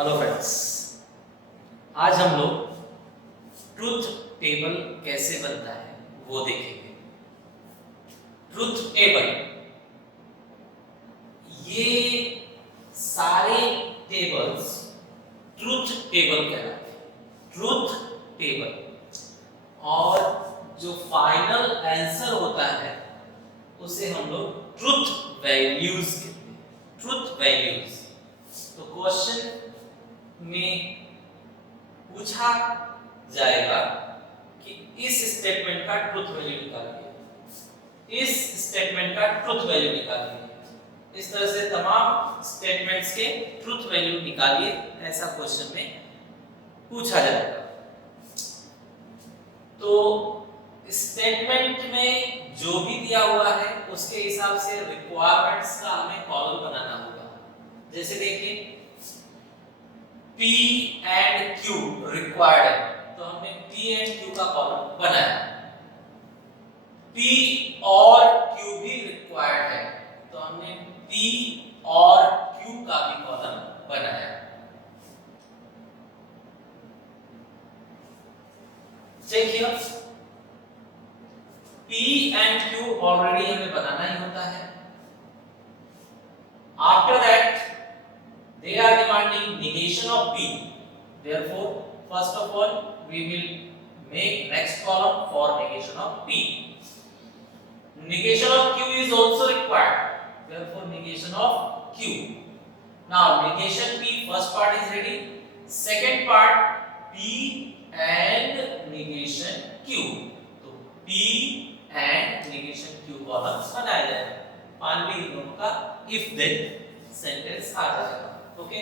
Hello friends, आज हम लोग ट्रुथ टेबल कैसे बनता है वो देखेंगे। ट्रुथ टेबल, ये सारे टेबल्स ट्रुथ टेबल कहलाते हैं। ट्रुथ टेबल और जो फाइनल आंसर होता है उसे हम लोग ट्रुथ वैल्यूज कहते हैं। Truth values. तो क्वेश्चन में पूछा जाएगा कि इस स्टेटमेंट का ट्रुथ वैल्यू निकालिए, इस स्टेटमेंट का ट्रुथ वैल्यू निकालिए। इस तरह से तमाम स्टेटमेंट्स के ट्रुथ वैल्यू निकालिए, ऐसा क्वेश्चन में पूछा जाएगा। तो स्टेटमेंट में जो भी दिया हुआ है उसके हिसाब से रिक्वायरमेंट्स का हमें कॉलम बनाना होगा। जैसे देखिए P and Q रिक्वायर्ड है, तो हमने P and Q का कॉलम बनाया। P और Q भी रिक्वायर्ड है, तो हमने P और Q का भी कॉलम बनाया। Check here, P and Q already हमें बनाना ही होता है। After that they are demanding negation of P. Therefore, first of all, we will make next column for negation of P. Negation of Q is also required. Therefore, negation of Q. Now, negation P, first part is ready. Second part, P and negation Q. तो P and negation Q column बनाया जाएगा। Finally in दोनों का if then sentence आ जाएगा। Okay,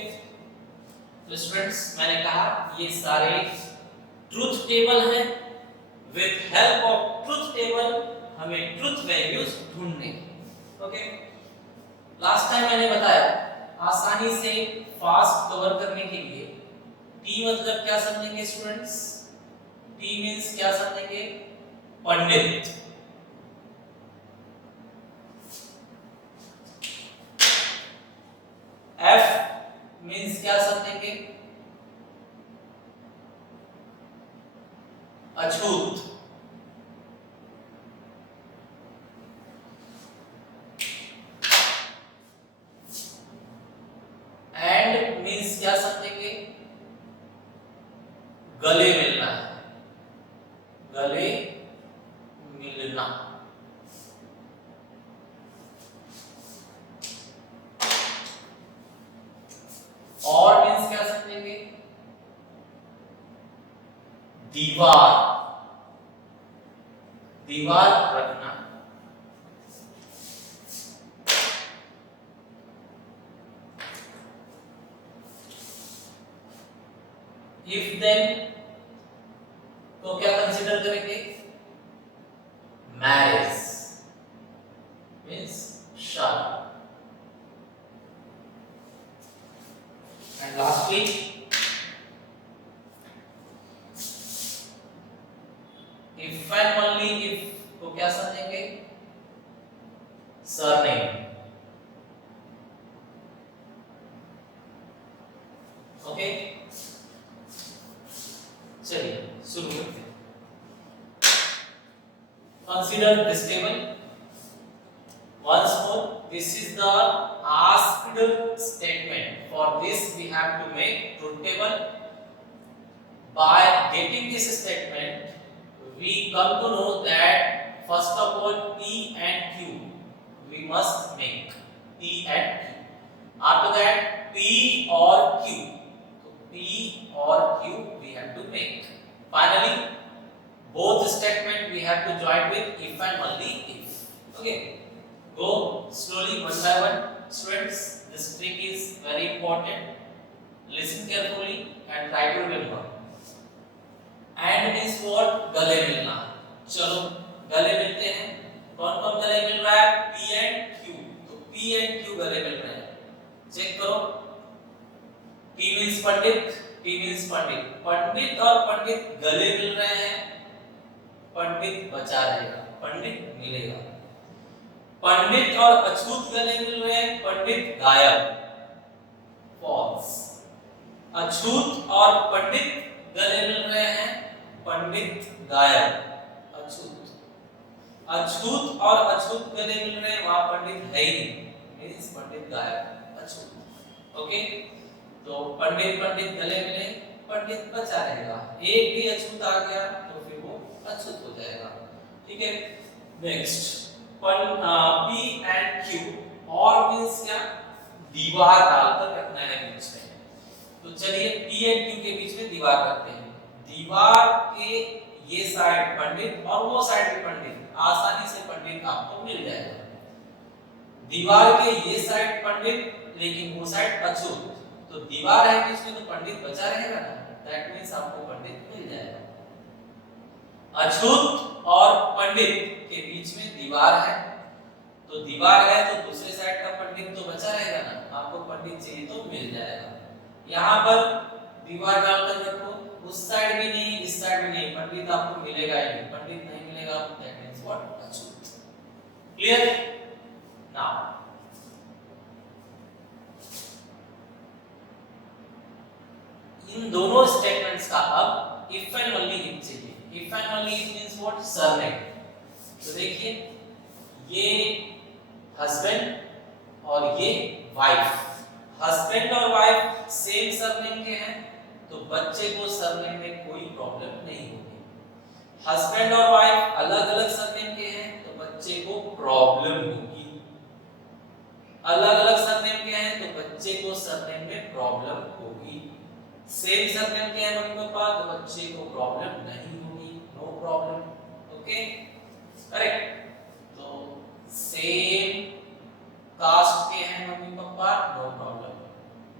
तो students मैंने कहा ये सारे ट्रुथ टेबल हैं। With help of truth table हमें ट्रुथ वैल्यूज ढूंढने। ओके, लास्ट टाइम मैंने बताया आसानी से फास्ट कवर करने के लिए टी मतलब क्या समझेंगे स्टूडेंट्स? टी मींस क्या समझेंगे? पंडित। एफ मींस क्या समझेंगे? अछूत। एंड मींस क्या समझेंगे? गले मिलना है, गले मिलना। और मींस क्या समझेंगे? दीवार, दीवार रखना। इफ देन तो क्या कंसीडर करेंगे? मैरिज मींस शादी। And lastly if and only if को क्या समझेंगे? सरनेम। ओके, चलिए शुरू करते हैं। Consider this table once more. This is the asked statement. For this we have to make truth table. By getting this statement, we come to know that first of all P and Q we must make. P and Q. After that P or Q. So P or Q we have to make. Finally, both statement we have to join with if and only if. Okay. Go slowly one by one, students. This trick is very important. Listen carefully and try to remember. And means what? गले मिलना। चलो गले मिलते हैं। कौन कौन गले मिल रहा है? P and Q। तो P and Q गले मिल रहे हैं। चेक करो। P means पंडित, P means पंडित। पंडित और पंडित गले मिल रहे हैं। पंडित बचा रहेगा, पंडित मिलेगा। पंडित और अछूत गले मिल रहे हैं, पंडित गायब, फॉल्स। अछूत और पंडित गले मिल रहे हैं, पंडित गायब। अछूत, अछूत और अछूत गले मिल रहे हैं, वहां पंडित है ही नहीं, मींस पंडित गायब, अछूत। ओके, तो पंडित पंडित गले मिले, पंडित बचा रहेगा। एक भी अछूत आ गया तो फिर वो अछूत हो जाएगा। ठीक है, नेक्स्ट पी एंड क्यू और मींस क्या, दीवार डालकर रखना है बीच में। तो चलिए पी एंड क्यू के बीच में दीवार रखते हैं। दीवार के ये साइड पंडित और वो साइड भी पंडित, आसानी से पंडित आपको मिल जाएगा। दीवार के ये साइड पंडित लेकिन वो साइड अछूत, तो दीवार है बीच में तो पंडित बचा रहेगा ना, दैट मींस आपको पंडित मिल जाएगा। अछूत और पंडित के बीच में दीवार है, तो दीवार है तो दूसरे साइड का पंडित तो बचा रहेगा ना, आपको पंडित चाहिए तो मिल जाएगा। यहाँ पर दीवार डालकर रखो, उस साइड भी नहीं इस साइड भी नहीं, पंडित आपको मिलेगा ही नहीं, पंडित नहीं मिलेगा, that means what, Achhut. Clear? Now in दोनों स्टेटमेंट्स का अब इफ एंड ओनली इफ चाहिए। If and only if means what, surname. तो देखिए ये हस्बैंड और ये वाइफ, हस्बैंड और वाइफ सेम सरनेम के हैं तो बच्चे को सरनेम में कोई प्रॉब्लम नहीं होगी। हस्बैंड और वाइफ अलग अलग सरनेम के हैं तो बच्चे को प्रॉब्लम होगी। अलग अलग सरनेम के हैं तो बच्चे को सरनेम में प्रॉब्लम होगी। सेम सरनेम के हैं मम्मी पापा तो बच्चे को प्रॉब्लम नहीं होगी, नो प्रॉब्लम। Okay, correct. तो सेम कास्ट के हैं mummy papa, no problem.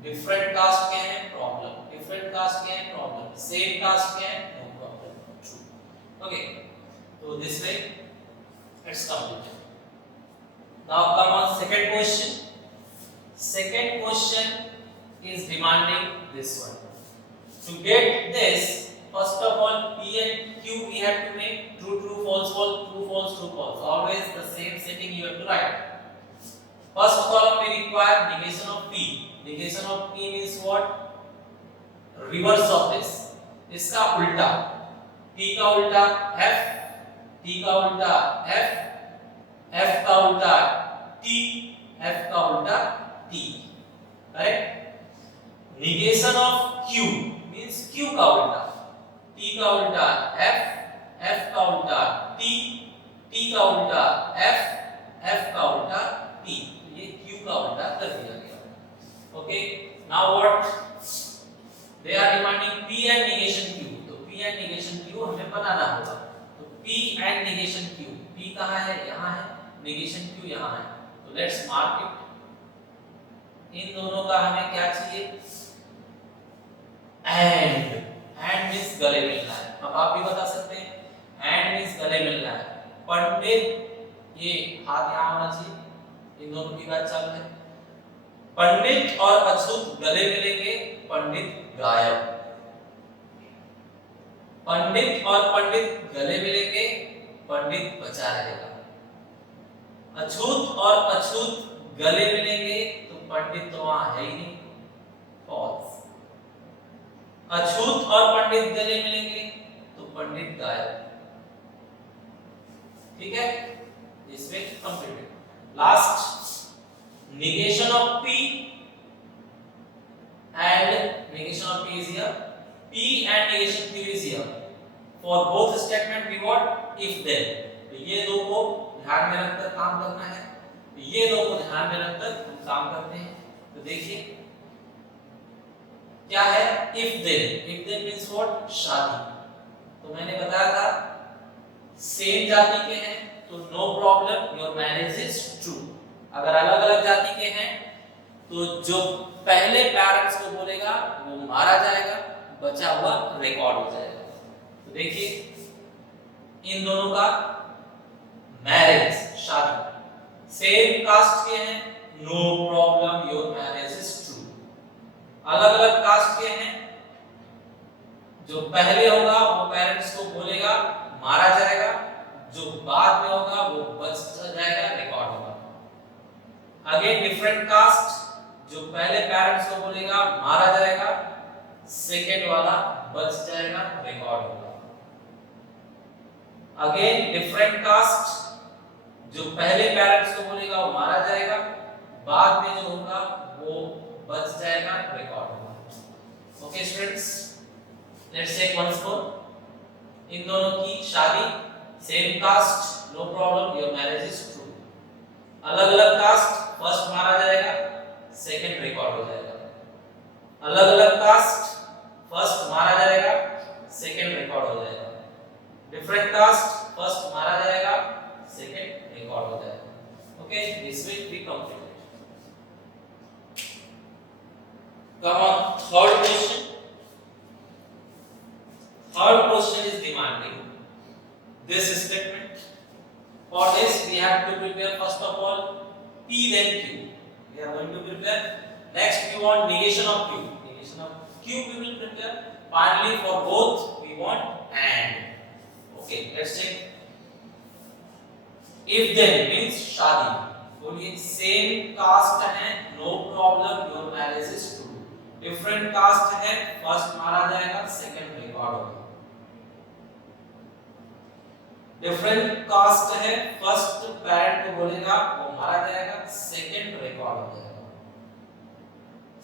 Different caste के हैं, प्रॉब्लम। डिफरेंट कास्ट के हैं, प्रॉब्लम। सेम कास्ट के हैं, नो प्रॉब्लम। ट्रू। ओके, तो this way it's completed. Now come on second question. Second question is demanding this one. To get this, first of all P and Q we have to make true true false false, true false true false. Always the same setting you have to write. First column we require negation of P. Negation of P means what? Reverse of this. इसका उल्टा, P का उल्टा F, T का उल्टा F, F का उल्टा T, F का उल्टा T, correct. Negation of Q means Q का उल्टा, T का उल्टा F, F का उल्टा T, T का उल्टा F, F का उल्टा T, ये Q का उल्टा कर दिया गया। Okay, now what they are demanding P and negation Q। तो P एंड निगेशन Q हमें बनाना होगा। तो P and negation Q, P कहां है, यहां है, निगेशन Q यहां है, तो लेट्स मार्क इट। इन दोनों का हमें क्या चाहिए, एंड। एंड मींस गले मिलना है। अब आप भी बता सकते हैं, एंड मींस गले मिलना है। पंडित, ये हाथ यहां होना चाहिए, इन दोनों की बात चल रही है। पंडित और अछूत गले मिलेंगे, पंडित गायब। पंडित और पंडित गले मिलेंगे, पंडित बचा रहेगा। अछूत और अछूत गले मिलेंगे तो पंडित तो वहां है ही नहीं, फॉल्स। अछूत और पंडित गले मिलेंगे तो पंडित गायब। ठीक है, इसमें completed. Last, negation of P and negation of P is here. P and negation Q is here. For both statement we want if then. तो ये दो को ध्यान में रखकर काम करना है, तो ये दो को ध्यान में रखकर हम काम करते हैं। तो देखिए क्या है, if then। if then means what, शादी। तो मैंने बताया था सेम जाति के हैं तो no problem, your marriage is true. अगर अलग अलग जाति के हैं तो जो पहले पेरेंट्स को बोलेगा वो मारा जाएगा, बचा हुआ रिकॉर्ड हो जाएगा। तो देखिए इन दोनों का मैरिज, शादी। सेम कास्ट के हैं, no problem, your marriage is true. अलग अलग कास्ट के हैं, जो पहले होगा वो पेरेंट्स को बोलेगा, मारा जाएगा, जो बाद में होगा वो बच जाएगा, रिकॉर्ड होगा। अगेन डिफरेंट कास्ट, जो पहले पेरेंट्स को बोलेगा मारा जाएगा, सेकंड वाला बच जाएगा, रिकॉर्ड होगा। अगेन डिफरेंट कास्ट, जो पहले पेरेंट्स को बोलेगा वो मारा जाएगा, बाद में जो होगा वो बच जाएगा, रिकॉर्ड होगा। Okay students, let's take once more. इन दोनों की शादी, same caste, no problem, your marriage is true. अलग अलग कास्ट, फर्स्ट मारा जाएगा, सेकंड रिकॉर्ड हो जाएगा। अलग अलग कास्ट, फर्स्ट मारा जाएगा, सेकंड रिकॉर्ड हो जाएगा। डिफरेंट कास्ट, फर्स्ट मारा जाएगा, सेकंड रिकॉर्ड हो जाएगा। Okay, this will be completed. Come on, third question. Third question is demanding this statement. For this, we have to prepare first of all P then Q. We are going to prepare. Next, we want negation of Q. Negation of Q we will prepare. Finally, for both, we want AND. Okay, let's check. If then means शादी. बोलिए same caste है, no problem, your marriage is true. Different caste है, first मारा जाएगा, second record होगा। Different caste है, first parent को बोलेगा वो मारा जाएगा, सेकंड रिकॉर्ड हो जाएगा।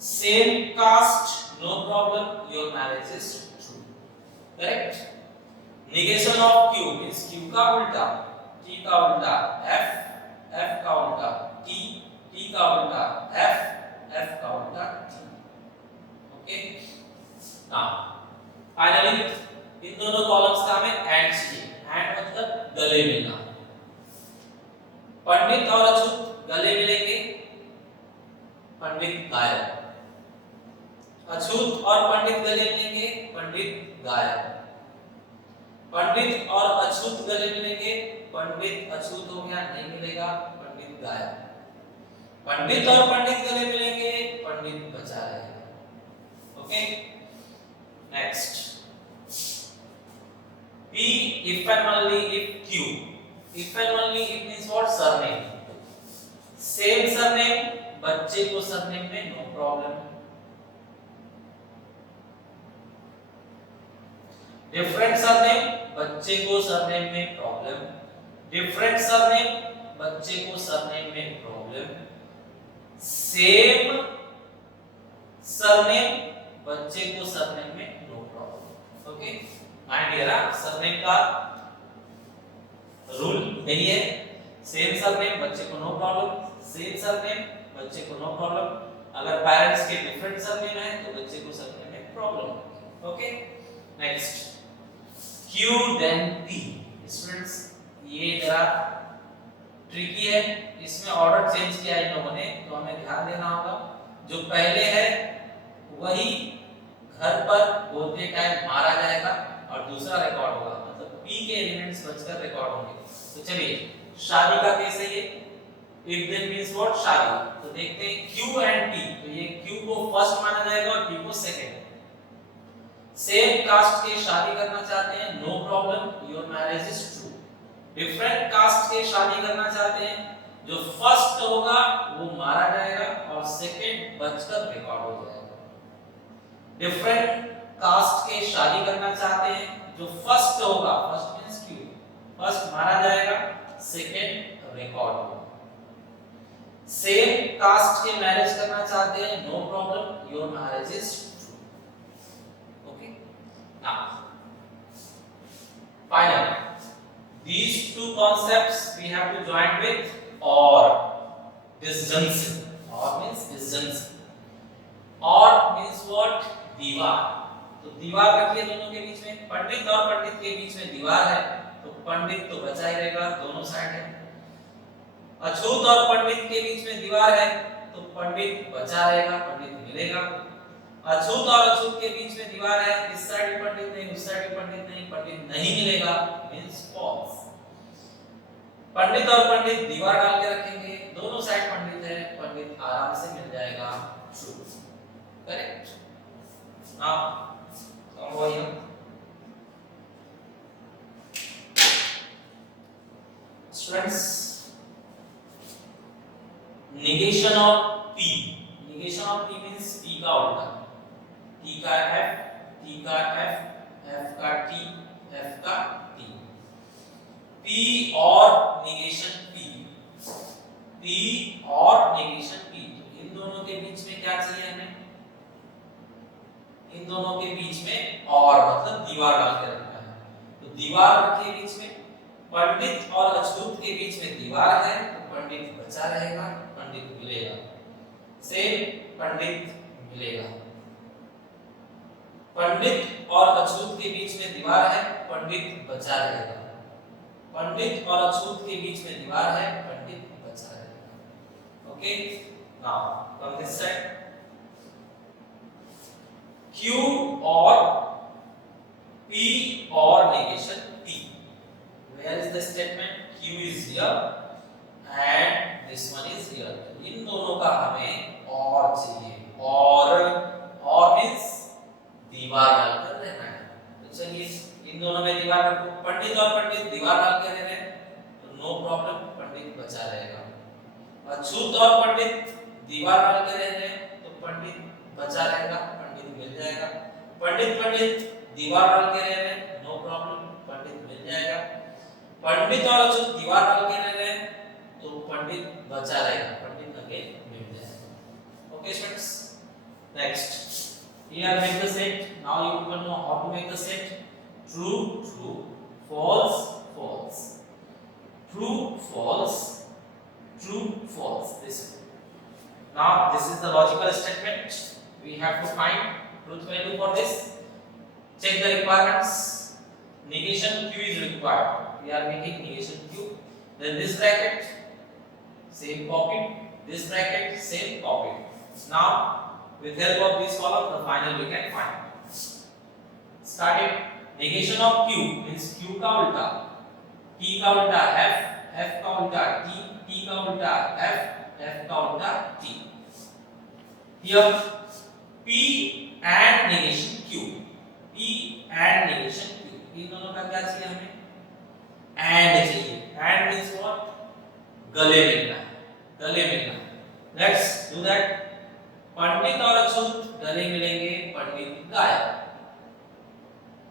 Same caste, no problem, your marriage is true. Correct. Negation of Q means Q का उल्टा, टी का उल्टा एफ, एफ का उल्टा टी, टी का उल्टा एफ, एफ का उल्टा T. Okay, now finally in दोनों कॉलम्स का हमें एंड चाहिए। एंड मतलब गले मिलना। पंडित और अछूत गले मिलेंगे, पंडित गायब। अछूत और पंडित गले मिलेंगे, पंडित गायब। पंडित और अछूत गले मिलेंगे, पंडित अछूत हो गया, नहीं मिलेगा, पंडित गायब। पंडित और पंडित गले मिलेंगे, पंडित बचा रहेगा। Okay, next P if and only if Q. If and only if means what? Surname. Same surname, बच्चे को surname में no problem. Different surname, बच्चे को surname में problem. Different surname, बच्चे को surname में problem. Same surname, बच्चे को surname में no problem. Okay? Mind dear, surname का रूल यही है। सेम सरनेम, बच्चे को नो प्रॉब्लम। सेम सरनेम, बच्चे को नो प्रॉब्लम। अगर पेरेंट्स के डिफरेंट सरनेम है तो बच्चे को सरनेम में problem. Okay, next Q then P। Students ये जरा ट्रिकी है, इसमें ऑर्डर चेंज किया है इन लोगों ने, तो हमें ध्यान देना होगा। जो पहले है वही घर पर बोलते टाइम मारा जाएगा और दूसरा रिकॉर्ड होगा, मतलब P के एलिमेंट्स बचकर रिकॉर्ड होंगे। तो चलिए शादी का केस है ये। If then means what? शादी। तो देखते हैं Q एंड P। तो ये Q को फर्स्ट माना जाएगा और P को सेकंड। सेम कास्ट के शादी करना चाहते हैं, no problem, your marriage is true. Different caste के शादी करना चाहते हैं, जो फर्स्ट होगा वो मारा जाएगा और सेकंड बचकर रिकॉर्ड हो जाएगा। डिफरेंट कास्ट के शादी करना चाहते हैं, जो फर्स्ट होगा, फर्स्ट मींस Q, फर्स्ट मारा जाएगा, सेकंड रिकॉर्ड होगा। सेम कास्ट के मैरिज करना चाहते हैं, no problem, your marriage is true. Okay, now finally these two concepts we have to join with or disjunction. Or means disjunction. Or means what? दीवार। तो दीवार रखिए दोनों के बीच में। पंडित और पंडित के बीच में दीवार है, तो पंडित तो बचा ही रहेगा, दोनों साइड है। अछूत और पंडित के बीच में दीवार है, तो पंडित बचा रहेगा, पंडित मिलेगा। अछूत और अछूत के बीच में दीवार है, इस साइड भी पंडित नहीं, उस साइड भी पंडित नहीं, पंडित नहीं मिलेगा, मींस फॉल्स। पंडित और पंडित दीवार डाल के रखेंगे, दोनों साइड पंडित है, पंडित आराम से मिल जाएगा, true. Correct. Now come over here. Students, negation of P. Negation of P means P का उल्टा। टी का एफ, टी का एफ, एफ का टी, एफ का टी। पी और नेगेशन पी, पी और नेगेशन पी। तो इन दोनों के बीच में क्या चाहिए हमें? इन दोनों के बीच में और मतलब दीवार डाल के रखना है। तो दीवार के बीच में पंडित और अछूत के बीच में दीवार है, तो पंडित बचा रहेगा, पंडित मिलेगा। सेम पंडित मिलेगा। पंडित और अछूत के बीच में दीवार है, पंडित बचा रहेगा। पंडित और अछूत के बीच में दीवार है, पंडित बचा रहेगा। Okay, now from this side Q और P और negation P. Where is the statement? Q is here and this one is here. इन दोनों का हमें और चाहिए, और means दीवार डालकर रहना है। तो चलिए इन दोनों में दीवार रखो। पंडित और पंडित दीवार डाल के रह रहे हैं, तो नो प्रॉब्लम, पंडित बचा रहेगा। अछूत और पंडित दीवार डाल के रह रहे हैं, तो पंडित बचा रहेगा, पंडित मिल जाएगा। पंडित पंडित दीवार डाल के रह रहे हैं, नो प्रॉब्लम, पंडित मिल जाएगा। पंडित और अछूत दीवार डाल के रह रहे हैं, तो पंडित बचा रहेगा, पंडित अगेन मिल जाएगा। Okay students, next here make the set. Now you will know how to make the set. True, true, false, false, true, false, true, false. This now this is the logical statement. We have to find truth value for this. Check the requirements. Negation Q is required. We are making negation Q. Then this bracket same copied, this bracket same copied. Now with help of this column the final we can find. Starting negation of Q means Q का उल्टा, P का उल्टा F, F का उल्टा T, T का उल्टा F, F का उल्टा T. Here P and negation Q, P and negation Q. इन दोनों का क्या चाहिए हमें? And चाहिए. And means what? गले मिलना है, गले मिलना है. Let's do that. पंडित और अछूत गले मिलेंगे, पंडित गायब।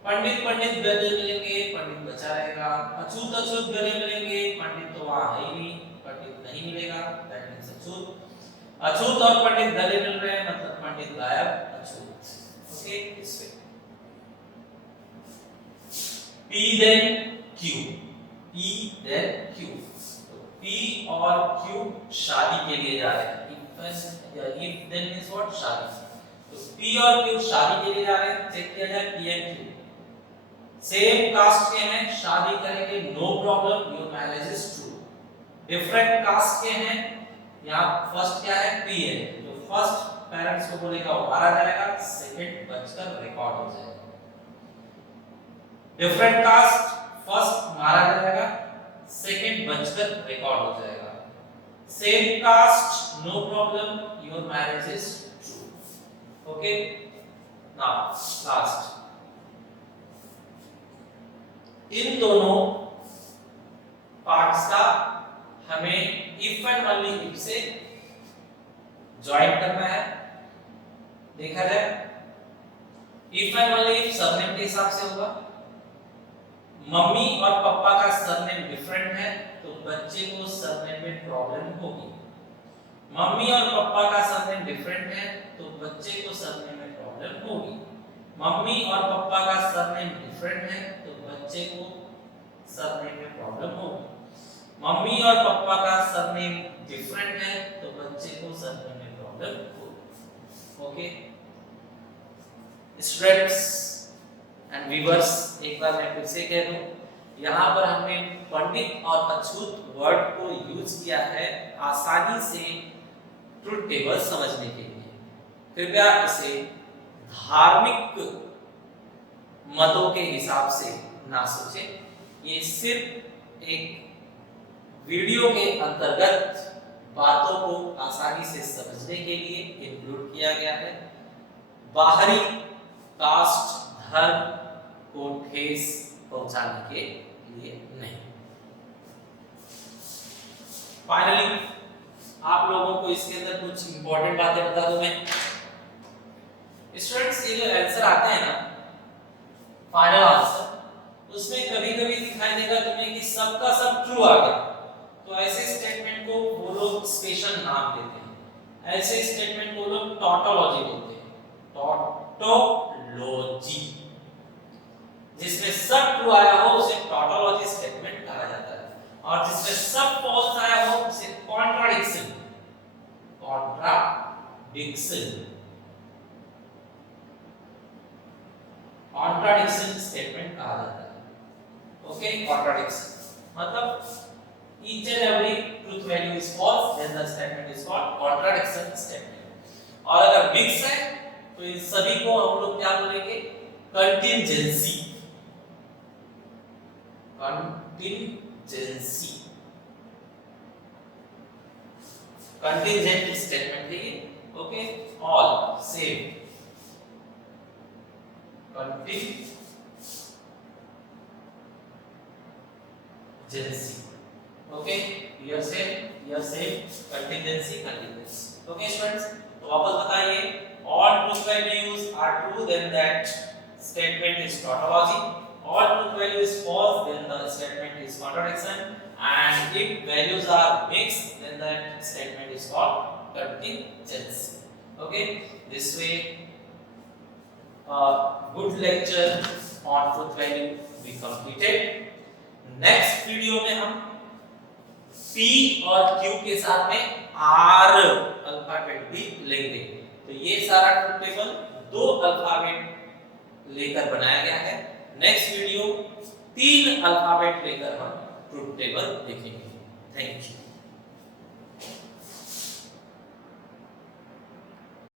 पंडित पंडित गले मिलेंगे, पंडित बचा रहेगा। अछूत अछूत गले मिलेंगे, पंडित तो वहां है ही नहीं, पंडित नहीं मिलेगा, दैट मींस अछूत। अछूत और पंडित गले मिल रहे हैं, मतलब पंडित गायब, अछूत। Okay, this way. P then Q, P then Q. तो P और Q शादी के लिए जा रहे हैं। If then means what? शादी। तो P और Q शादी के लिए जा रहे हैं, चेक किया जाए P and Q same caste के हैं, शादी करेंगे, no problem, your marriage is true. Different caste के हैं, यहाँ फर्स्ट क्या है? P है, तो फर्स्ट पेरेंट्स को बोलेगा वो मारा जाएगा, सेकंड बचकर रिकॉर्ड हो जाएगा। डिफरेंट कास्ट फर्स्ट मारा जाएगा, सेकंड बचकर रिकॉर्ड हो जाएगा। Same caste, no problem, your marriage is true. Okay, now last. इन दोनों पार्ट्स का हमें if and only if से ज्वाइन करना है। देखा जाए if and only if surname के हिसाब से होगा। मम्मी और पापा का सरनेम डिफरेंट है, तो बच्चे को सरनेम में प्रॉब्लम होगी। मम्मी और पापा का सरनेम डिफरेंट है, तो बच्चे को सरनेम में प्रॉब्लम होगी। मम्मी और पापा का सरनेम डिफरेंट है, तो बच्चे को सरनेम में प्रॉब्लम होगी। मम्मी और पापा का सरनेम डिफरेंट है, तो बच्चे को सरनेम में प्रॉब्लम होगी। ओके स्टूडेंट्स एंड व्यूअर्स, एक बार मैं फिर से कह दूं, यहाँ पर हमने पंडित और अछूत वर्ड को यूज किया है आसानी से ट्रुथ टेबल समझने के लिए। कृपया इसे धार्मिक मतों के हिसाब से ना सोचें, ये सिर्फ एक वीडियो के अंतर्गत बातों को आसानी से समझने के लिए इंक्लूड किया गया है। बाहरी कास्ट धर्म को ठेस पहुंचाने के लिए नहीं। फाइनली आप लोगों को इसके अंदर कुछ इंपॉर्टेंट बातें बता दूं मैं। स्टूडेंट्स ये जो आंसर आते हैं ना फाइनल आंसर, उसमें कभी-कभी दिखाई देगा तुम्हें कि सबका सब ट्रू आ गया, तो ऐसे स्टेटमेंट को वो लोग स्पेशल नाम देते हैं। ऐसे स्टेटमेंट को लोग टॉटोलॉजी बोलते हैं, टॉटोलॉजी। जिसमें सब ट्रू आया हो उसे टॉटोलॉजी स्टेटमेंट कहा जाता है, और जिसमें सब फॉल्स आया हो उसे कॉन्ट्राडिक्शन, कॉन्ट्राडिक्शन स्टेटमेंट कहा जाता है। ओके, कॉन्ट्राडिक्शन मतलब each and every truth value is false, then the statement is called contradiction statement। और अगर मिक्स है तो इन सभी को हम लोग क्या बोलेंगे, कंटिंजेंसी, कंटिंजेंट स्टेटमेंट है ये। Okay, all same contingency. Okay, here same contingency। Okay students, तो वापस बताइए, all truth values are true then that statement is tautology, all truth value is false then the statement is contradiction, and if values are mixed then that statement is called contingency। Okay, this way good lecture on truth value we completed। Next video में हम P और Q के साथ में R alphabet भी लेंगे। तो ये सारा ट्रुथ टेबल 2 अल्फाबेट लेकर बनाया गया है। नेक्स्ट वीडियो 3 अल्फाबेट लेकर हम ट्रुथ टेबल देखेंगे। Thank you.